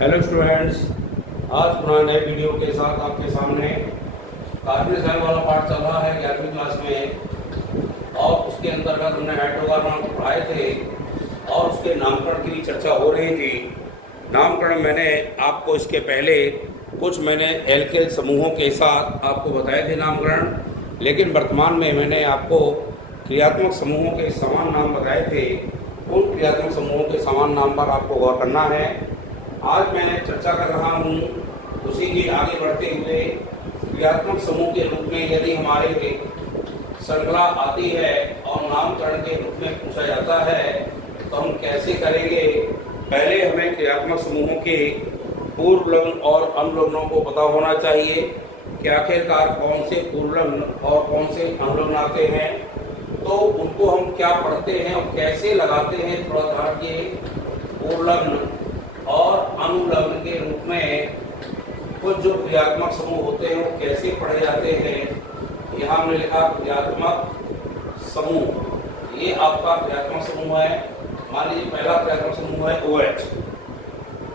Hello students, आज पुनः नए वीडियो के साथ आपके सामने कार्बनिक साइन वाला पार्ट चल रहा है 11वीं क्लास में। और उसके अंतर्गत हमने हाइड्रोकार्बन को पढ़ाए थे और उसके नामकरण की भी चर्चा हो रही थी। नामकरण मैंने आपको इसके पहले कुछ एल्केन समूहों के साथ आपको बताए थे नामकरण, लेकिन वर्तमान में मैंने आपको क्रियात्मक समूहों के समान नाम बताए थे। उन क्रियात्मक समूहों के समान नाम पर आपको गौर करना है। आज मैं चर्चा कर रहा हूँ उसी के आगे बढ़ते हुए क्रियात्मक समूह के रूप में यदि हमारे श्रृंखला आती है और नामकरण के रूप में पूछा जाता है तो हम कैसे करेंगे। पहले हमें क्रियात्मक समूहों के पूर्व लग्न और अनुलग्नों को पता होना चाहिए कि आखिरकार कौन से पूर्व लग्न और कौन से अनुलग्न आते हैं, तो उनको हम क्या पढ़ते हैं और कैसे लगाते हैं। थोड़ा ध्यान दिए, पूर्व लग्न और अनुलग्न के रूप में कुछ जो क्रियात्मक समूह होते हैं वो कैसे पढ़े जाते हैं। यहाँ हमने लिखा क्रियात्मक समूह। ये आपका क्रियात्मक समूह है। मान लीजिए पहला क्रियात्मक समूह है OH।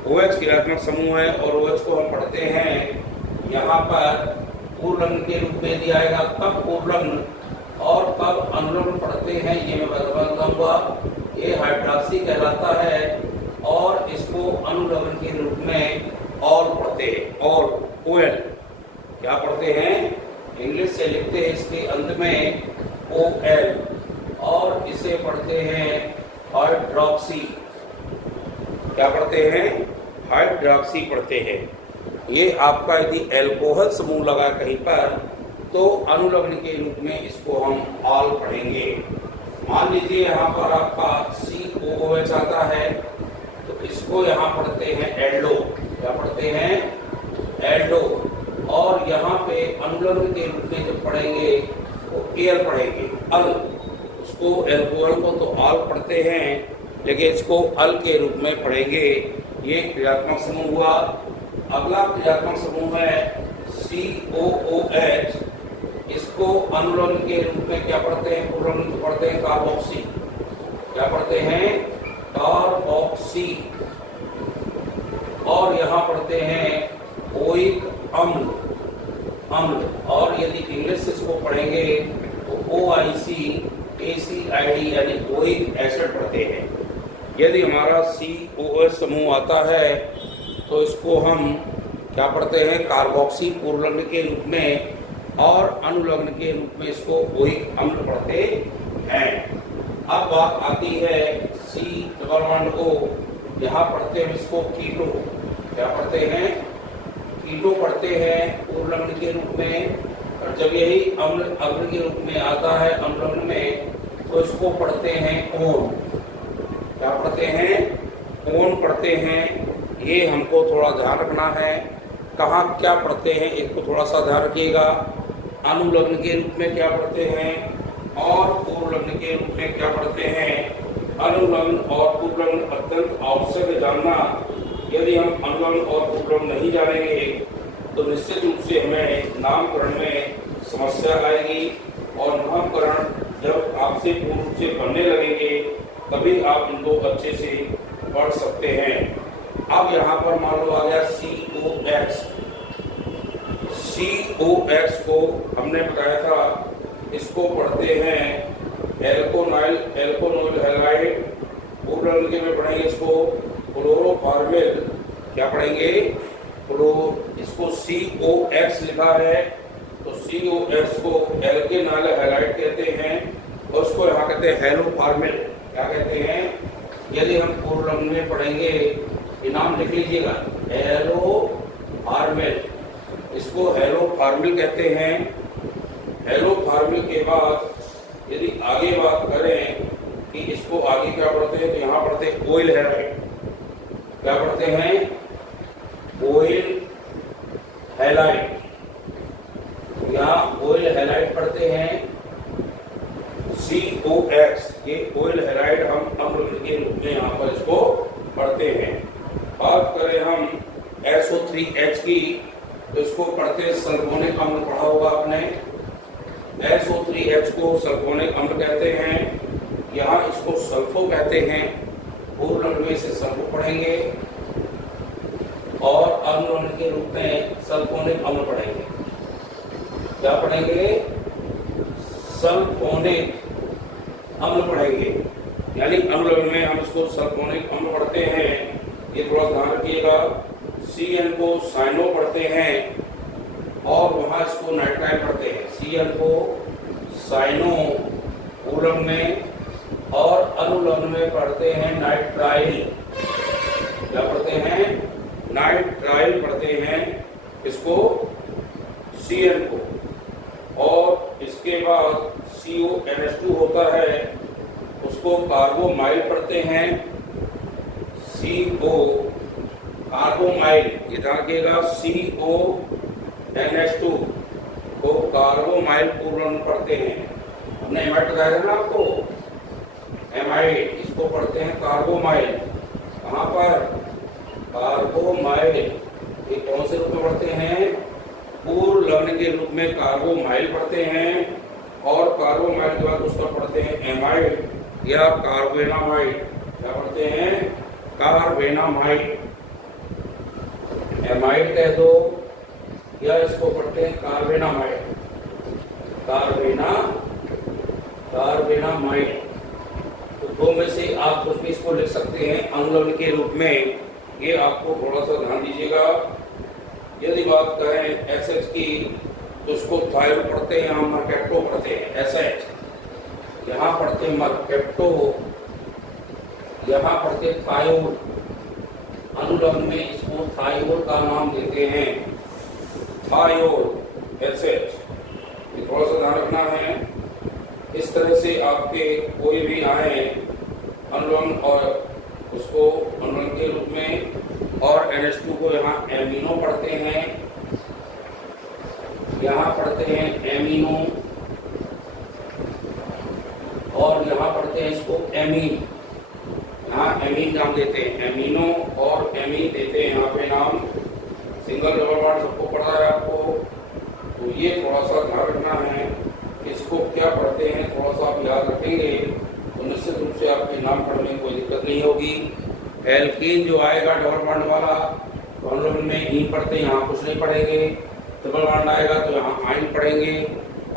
OH क्रियात्मक समूह है और OH को हम पढ़ते हैं यहाँ पर पूर्व लग्न के रूप में दिया जाएगा। कब पूर्व लग्न और कब अनुलग्न पढ़ते हैं ये मैं बताऊंगा। ये हाइड्रॉक्सी कहलाता है और इसको अनुलग्न के रूप में ऑल पढ़ते हैं। और OL क्या पढ़ते हैं, इंग्लिश से लिखते हैं इसके अंत में OL, और इसे पढ़ते हैं हाइड्रॉक्सी। क्या पढ़ते हैं, हाइड्रॉक्सी पढ़ते हैं। ये आपका यदि एल्कोहल समूह लगा कहीं पर तो अनुलग्न के रूप में इसको हम ऑल पढ़ेंगे। मान लीजिए यहाँ पर आपका COOH आता है तो इसको यहाँ पढ़ते हैं एल्डो। क्या पढ़ते हैं, एल्डो। और यहाँ पे अनुलग्न के रूप में जब पढ़ेंगे तो एल पढ़ेंगे, अल। उसको एल्कोहल को तो ऑल पढ़ते हैं लेकिन इसको अल के रूप में पढ़ेंगे। ये क्रियात्मक समूह हुआ। अगला क्रियात्मक समूह है COOH। इसको अनुलग्न के रूप में क्या पढ़ते हैं, पूर्व लग्न को पढ़ते हैं कार्बोक्सी। क्या पढ़ते हैं, कार्बोक्सी। और यहाँ पढ़ते हैं ओइक अम्ल। और यदि इंग्लिश से इसको पढ़ेंगे तो OIC ACID यानी ओइक एसिड पढ़ते हैं। यदि हमारा COOH समूह आता है तो इसको हम क्या पढ़ते हैं, कार्बोक्सी पूर्व लग्न के रूप में, और अनुलग्न के रूप में इसको ओइक अम्ल पढ़ते हैं। अब बात आती है C+O। यहाँ पढ़ते हैं इसको कीटो। क्या पढ़ते हैं, कीटो पढ़ते हैं पूर्व लग्न के रूप में। और जब यही अम्ल अग्र के रूप में आता है अनुलग्न में तो इसको पढ़ते हैं ओन। क्या पढ़ते हैं, ओन पढ़ते हैं। ये हमको थोड़ा ध्यान रखना है कहाँ क्या पढ़ते हैं, एक को थोड़ा सा ध्यान रखिएगा। अनुलग्न के रूप में क्या पढ़ते हैं और पूर्व लग्न के रूप में क्या पढ़ते हैं। अनुलग्न और पूर्व लग्न अत्यंत आवश्यक है जानना। यदि हम अनुलग्न और पूर्व लग्न नहीं जानेंगे तो निश्चित रूप से हमें नामकरण में समस्या आएगी। और नामकरण जब आपसे पूर्ण रूप से बनने लगेंगे तभी आप इनको अच्छे से पढ़ सकते हैं। अब यहाँ पर मान लो आ गया COX। COX को हमने बताया था, इसको पढ़ते हैं एल्कोनोइल हैलाइड। पूर्व लग्न के में पढ़ेंगे इसको क्लोरोफॉर्मिल। क्या पढ़ेंगे, इसको COX लिखा है तो COX को एल्केनाइल हैलाइड कहते हैं और उसको यहाँ कहते हैं हेलोफॉर्मिल। क्या कहते हैं, यदि हम पूर्व लग्न में पढ़ेंगे, ये नाम लिख लीजिएगा, हेलोफॉर्मिल। इसको हेलोफॉर्मिल कहते हैं। हेलोफॉर्मिल के बाद यदि आगे बात करें कि इसको आगे क्या पढ़ते हैं तो यहाँ पढ़ते हैं ऑयल हैलाइड। क्या पढ़ते हैं, ऑयल हैलाइड। यहाँ ऑयल हैलाइड पढ़ते हैं COX। ये ऑयल हैलाइड हम अम्ल के रूप में यहाँ पर इसको पढ़ते हैं। बात करें हम SO3H की तो इसको पढ़ते हैं सल्फोनिक अम्ल। पढ़ा होगा आपने, SO3H को सल्फोनिक अम्ल कहते हैं। यहाँ इसको सल्फो कहते हैं। पूर्व लग्न में से सल्फो पढ़ेंगे। सल्फोनिक अम्ल पढ़ेंगे। क्या पढ़ेंगे? सल्फोनिक अम्ल पढ़ेंगे, यानी अनुलग्न में हम इसको सल्फोनिक अम्ल पढ़ते हैं। ये थोड़ा ध्यान रखिएगा। Cn को साइनो पढ़ते हैं और वहां इसको नाइट्राइल पढ़ते हैं। Cn को साइनो उलग्न में और अनुलग्न में पढ़ते हैं नाइट्राइल। क्या पढ़ते हैं? नाइट्राइल पढ़ते हैं इसको, Cn को। और इसके बाद CONH2 होता है, उसको कार्बोमाइल पढ़ते हैं। CO कार्बोमाइल, ये ध्यान रखिएगा, CONH2 को कार्बोमाइल पूर्ण पढ़ते हैं। हमने एमाइड बताया था ना आपको, एमाइड, इसको पढ़ते हैं कार्बोमाइल। कहाँ पर? कार्बोमाइल। ये कौन से रूप में पढ़ते हैं? पूर्ण लवण के रूप में कार्बोमाइल पढ़ते हैं। और कार्बोमाइल के बाद उसका पढ़ते हैं एमाइड या कार्बेनामाइड। क्या पढ़ते हैं? कार्बेनामाइड। एमाइड कह दो या इसको पढ़ते हैं कार्बेनामाइड। कार्बेनामाइड। तो दो में से आप कुछ भी इसको लिख सकते हैं अनुलग्न के रूप में। ये आपको थोड़ा सा ध्यान दीजिएगा। यदि बात करें एसएच की तो उसको थायो पढ़ते हैं, यहाँ मर्केप्टो पढ़ते हैं। एसएच यहाँ पढ़ते हैं मर्केप्टो, यहाँ पढ़ते थायोल। अनुलग्न में इसको थायोल का नाम देते हैं, थायोल एसएच। थोड़ा सा ध्यान रखना है। इस तरह से आपके कोई भी आए अनुलग्न और उसको अनुलग्न के रूप में, और NH2 को यहाँ एमिनो पढ़ते हैं, यहाँ पढ़ते हैं एमिनो, और यहाँ पढ़ते हैं इसको एमीन। यहाँ एमीन नाम देते हैं, एमिनो और एमीन देते हैं यहाँ पे नाम। सिंगल डबल बॉन्ड सबको पढ़ा है आपको, तो ये थोड़ा सा ध्यान रखना है। इसको क्या पढ़ते हैं थोड़ा सा आप याद रखेंगे तो निश्चित रूप से आपके नाम पढ़ने में कोई दिक्कत नहीं होगी। एल्कीन जो आएगा डबल बॉन्ड वाला, तो हम लोग में ईन पढ़ते हैं, यहाँ कुछ नहीं पढ़ेंगे। डबल बॉन्ड आएगा तो यहाँ आइन पढ़ेंगे,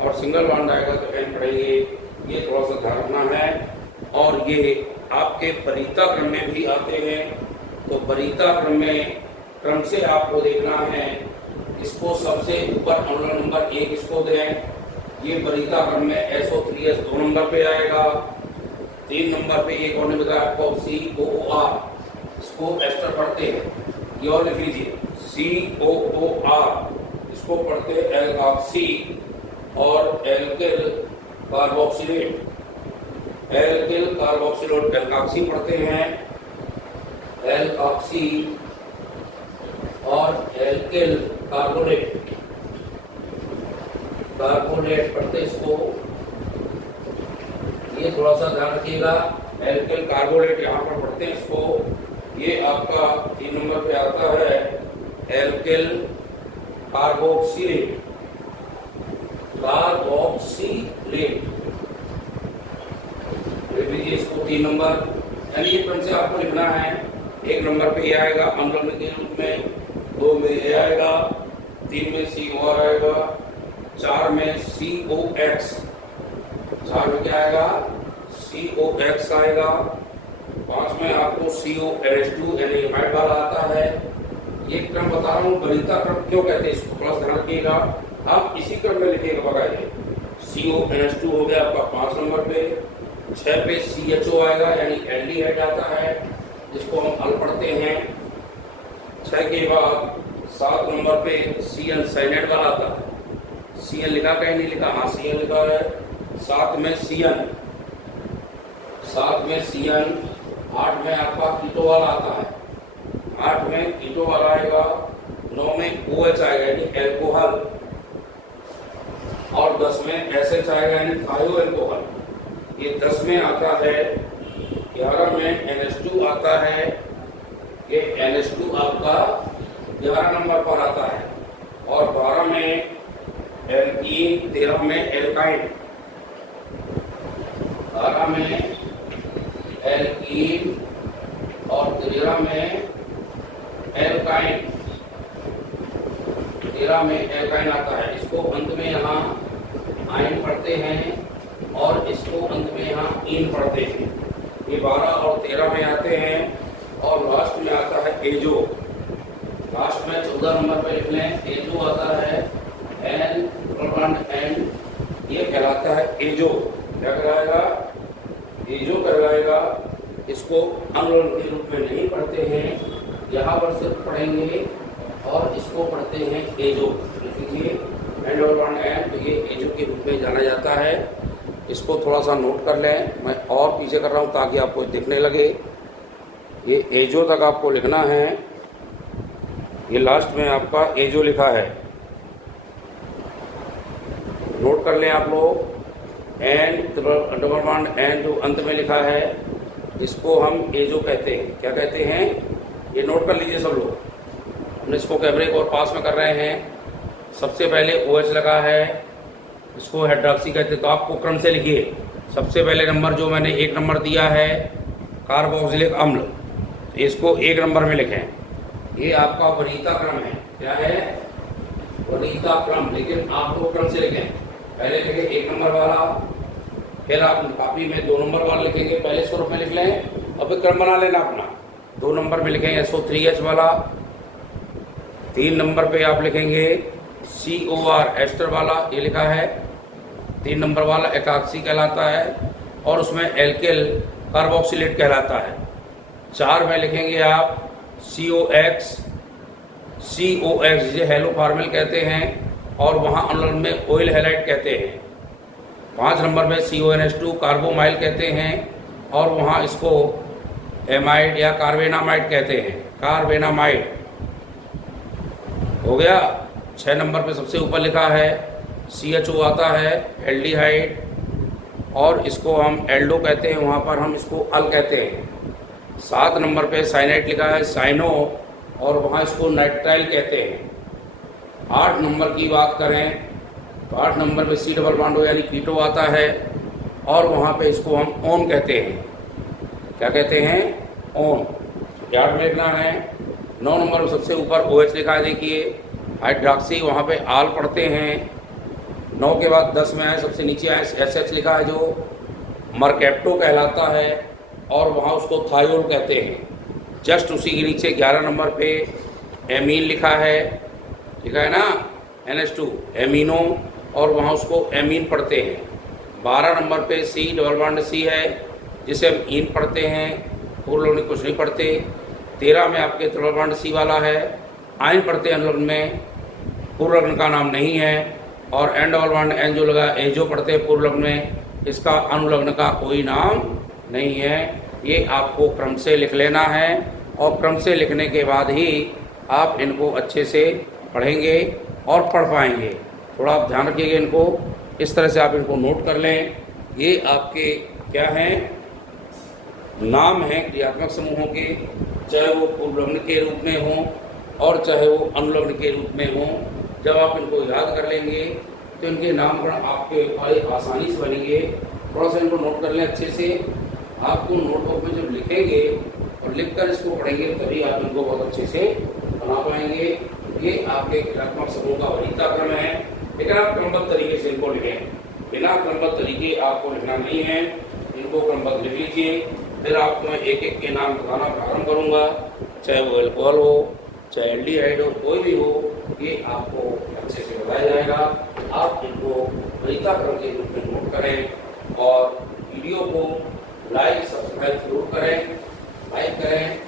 और सिंगल बॉन्ड आएगा तो एन पढ़ेंगे। ये थोड़ा सा ध्यान रखना है। और ये आपके वरीयता क्रम में भी आते हैं, तो वरीयता क्रम से आपको देखना है। इसको सबसे ऊपर अनुलग्न नंबर 1 इसको दें। ये वरीयता क्रम में SO3H 2 नंबर पे आएगा। 3 नंबर पे एक और ने बताया आपको COOR, इसको एस्टर पढ़ते हैं। ये और लिख लीजिए COOR, इसको पढ़ते हैं एल्कॉक्सी और alkyl carboxylate. Alkyl carboxylate alkoxy पढ़ते हैं, एल्कॉक्सी और एल्किल कार्बोनेट पढ़ते इसको। ये थोड़ा सा ध्यान रखिएगा। एल्किल कार्बोनेट यहाँ पर पढ़ते हैं इसको। ये आपका 3 नंबर पे आता है एल्किल कार्बोक्सिलेट। इसको 3 नंबर, यानी ये क्रम से आपको लिखना है। 1 नंबर पे ये आएगा अनुलग्न के रूप में, 2 में ये आएगा, 3 में COR आएगा, 4 में COX, 4 में क्या आएगा? COX आएगा, 5 में आपको CONH2 यानी एमाइड वाला आता है। ये क्रम बता रहा हूँ, वरीयता क्रम क्यों कहते हैं इसको, थोड़ा ध्यान रखिएगा। आप इसी क्रम में लिखिएगा। बगाइए CONH2 हो गया आपका 5 नंबर पे। 6 पे CHO आएगा, यानी एल्डिहाइड आता है, जिसको हम अल पढ़ते हैं। 6 के बाद 7 नंबर पे CN साइनाइड वाला आता है। CN लिखा कहीं नहीं लिखा? हाँ, CN लिखा है। 7 में CN, 8 में आपका कीटो वाला आता है, 8 में कीटो वाला आएगा। 9 में OH आएगा यानी एल्कोहल, और 10 में SH आएगा यानी थायो एल्कोहल। ये 10 में आता है। 11 में NH2 आता है। ये NH2 आपका 11 नंबर पर आता है। और 12 में एल्कीन, 13 में एल्काइन, 12 में एल्कीन और 13 में एल्काइन। 13 में एल्काइन आता है, इसको अंत में यहाँ आयन पढ़ते हैं और इसको अंत में यहाँ इन पढ़ते हैं। ये 12 और 13 में आते हैं और लास्ट में आता है एजो। लास्ट में 14 नंबर पे लिख लें, एजो आता है एन, ये कहलाता है एजो। क्या कहलाएगा? एजो कहलाएगा। इसको अनुलोम के रूप में नहीं पढ़ते हैं, यहाँ पर सिर्फ पढ़ेंगे और इसको पढ़ते हैं एजो। देखिए एन, तो ये एजो के रूप में जाना जाता है। इसको थोड़ा सा नोट कर लें, मैं और पीछे कर रहा हूँ ताकि आपको दिखने लगे। ये एजो तक आपको लिखना है, ये लास्ट में आपका एजो लिखा है, नोट कर लें आप लोग। एन डबल बॉन्ड एन जो अंत में लिखा है इसको हम एजो कहते हैं। क्या कहते हैं? ये नोट कर लीजिए सब लोग। हम इसको कैमरे को और पास में कर रहे हैं। सबसे पहले OH लगा है, इसको हाइड्रॉक्सी कहते हैं। तो आपको क्रम से लिखिए। सबसे पहले नंबर जो मैंने 1 नंबर दिया है कार्बोक्सिलिक अम्ल, इसको 1 नंबर में लिखें। ये आपका वरीयता क्रम है। क्या है? वरीयता क्रम। लेकिन आप लोग क्रम से लिखें। पहले लिखें 1 नंबर वाला, फिर आप कॉपी में 2 नंबर वाला लिखेंगे, पहले स्वरूप में लिख लें और फिर क्रम बना लेना अपना। 2 नंबर में लिखेंगे SO3H वाला, 3 नंबर पे आप लिखेंगे COR एस्टर वाला, ये लिखा है 3 नंबर वाला एकाक्सी कहलाता है और उसमें एल्किल कार्बोक्सिलेट कहलाता है। 4 में लिखेंगे आप COX जिसे हेलो फार्मल कहते हैं और वहाँ अनुलोम में ऑयल हैलाइड कहते हैं। 5 नंबर में CONH2 कार्बोमाइल कहते हैं और वहाँ इसको एमाइड या कार्बेनामाइड कहते हैं। कार्बेनामाइड हो गया। 6 नंबर पे सबसे ऊपर लिखा है CHO आता है एल्डिहाइड और इसको हम एल्डो कहते हैं, वहाँ पर हम इसको अल कहते हैं। 7 नंबर पे साइनाइड लिखा है साइनो और वहाँ इसको नाइट्राइल कहते हैं। 8 नंबर की बात करें तो 8 नंबर पे C डबल बॉन्ड यानी कीटो आता है और वहाँ पे इसको हम ओन कहते हैं। क्या कहते हैं? ओन। याद में लिखना है। 9 नंबर में सबसे ऊपर OH लिखा है, देखिए हाइड्रॉक्सी, वहाँ पे आल पढ़ते हैं। 9 के बाद 10 में है, सबसे नीचे है SH लिखा है जो मरकेप्टो कहलाता है और वहाँ उसको थायोल कहते हैं। जस्ट उसी के नीचे 11 नंबर पे एमीन लिखा है ना NH2 एमिनो और वहाँ उसको एमीन पढ़ते हैं। 12 नंबर पे C डबल बॉन्ड C है जिसे हम इन पढ़ते हैं, पूर्व लग्न कुछ नहीं पढ़ते। 13 में आपके डबल बॉन्ड C वाला है, आयन पढ़ते हैं अनुलग्न में, पूर्व लग्न का नाम नहीं है। और एन डबल बॉन्ड एन जो लगा एजो पढ़ते हैं पूर्व लग्न में, इसका अनुलग्न का कोई नाम नहीं है। ये आपको क्रम से लिख लेना है और क्रम से लिखने के बाद ही आप इनको अच्छे से पढ़ेंगे और पढ़ पाएंगे। थोड़ा आप ध्यान रखिएगा इनको, इस तरह से आप इनको नोट कर लें। ये आपके क्या हैं? नाम हैं क्रियात्मक समूहों के, चाहे वो पूर्व लग्न के रूप में हों और चाहे वो अनुलग्न के रूप में हों। जब आप इनको याद कर लेंगे तो इनके नामकरण आपके बड़े आसानी से बनेंगे। थोड़ा सा इनको नोट कर लें अच्छे से। आपको नोटबुक में जब लिखेंगे और लिखकर इसको पढ़ेंगे तभी आप इनको बहुत अच्छे से बना पाएंगे। ये आपके क्रियात्मक समूह का वरीयता क्रम है, लेकिन आप क्रमबद्ध तरीके से इनको लिखें। बिना क्रमबद्ध तरीके आपको लिखना नहीं है, इनको क्रमबद्ध लिख लीजिए। फिर आपको मैं एक एक के नाम बताना प्रारंभ करूँगा, चाहे वो अल्कोहल हो चाहे एल्डिहाइड हो, कोई भी हो, ये आपको अच्छे से बताया जाएगा। आप इनको वरीयता क्रम के रूप में नोट करें और वीडियो को लाइक सब्सक्राइब जरूर करें। लाइक करें,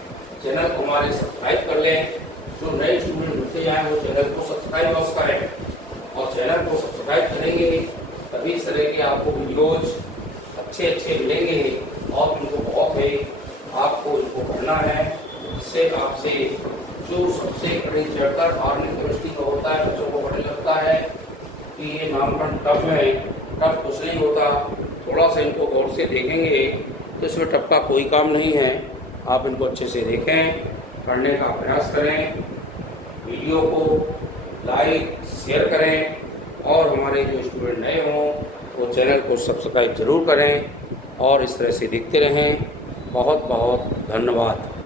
चैनल को हमारे सब्सक्राइब कर लें। जो नए स्टूडेंट जुड़ते जाएँ वो चैनल को सब्सक्राइब अवश्य करें और चैनल को सब्सक्राइब करेंगे तभी इस तरह के आपको वीडियोज अच्छे मिलेंगे और इनको बहुत है आपको इनको पढ़ना है। इससे आपसे जो सबसे कठिन चैप्टर ऑर्गेनिक केमिस्ट्री का होता है, बच्चों को पढ़ने लगता है कि ये नामकरण टफ है, टफ कुछ नहीं होता। थोड़ा सा इनको गौर से देखेंगे तो इसमें टफ का कोई काम नहीं है। आप इनको अच्छे से देखें, पढ़ने का प्रयास करें, वीडियो को लाइक शेयर करें और हमारे जो स्टूडेंट नए हों वो चैनल को सब्सक्राइब जरूर करें और इस तरह से देखते रहें। बहुत बहुत धन्यवाद।